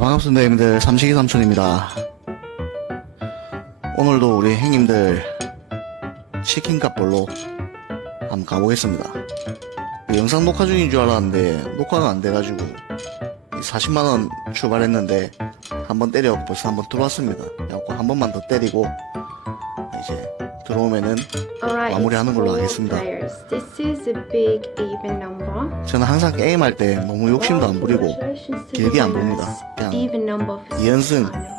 반갑습니다, 형님들. 삼식이 삼촌입니다. 오늘도 우리 형님들 치킨값 볼로 한번 가보겠습니다. 그 영상 녹화 중인 줄 알았는데 녹화가 안 돼가지고 40만원 출발했는데 한번 때려 벌써 한번 들어왔습니다. 그래갖고 한 번만 더 때리고 이제 들어오면은 마무리하는 걸로 하겠습니다. players. This is a big even number. 저는 항상 게임할 때 너무 욕심도 안 부리고 길게 안. 봅니다. 그냥 Even number for 이연승, final.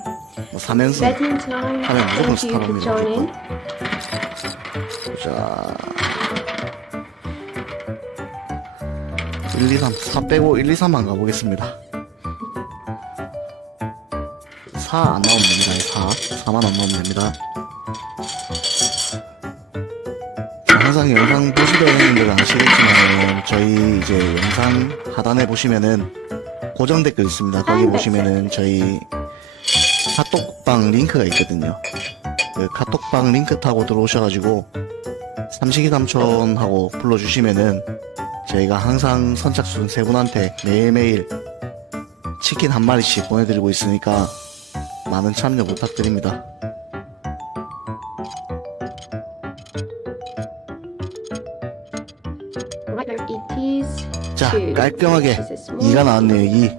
뭐 3연승 Betting time. 하면 무조건 joining. 자 1, 2, 3, 4 빼고 1, 2, 3만 가보겠습니다 4 안 나오면 됩니다 4, 4만 안 나오면 됩니다 자, 항상 영상 보시던 분들은 아시겠지만 저희 이제 영상 하단에 보시면은 고정 댓글 있습니다. 거기 보시면은 저희 카톡방 링크가 있거든요. 그 카톡방 링크 타고 들어오셔가지고 삼식이 삼촌하고 불러주시면은 저희가 항상 선착순 세 분한테 매일매일 치킨 한 마리씩 보내드리고 있으니까 많은 참여 부탁드립니다. 자. 깔끔하게 This is small. 2가 나왔네요, 2.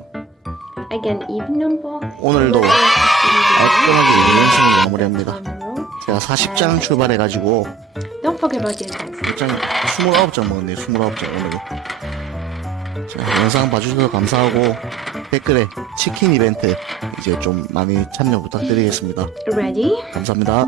Again, even number. 오늘도 깔끔하게 2연승으로 마무리합니다. 제가 40장 출발해가지고. 1장 29장 먹었네요, 29장 오늘도. 자, 영상 봐주셔서 감사하고 댓글에 치킨 이벤트 이제 좀 많이 참여 부탁드리겠습니다. Ready? 감사합니다.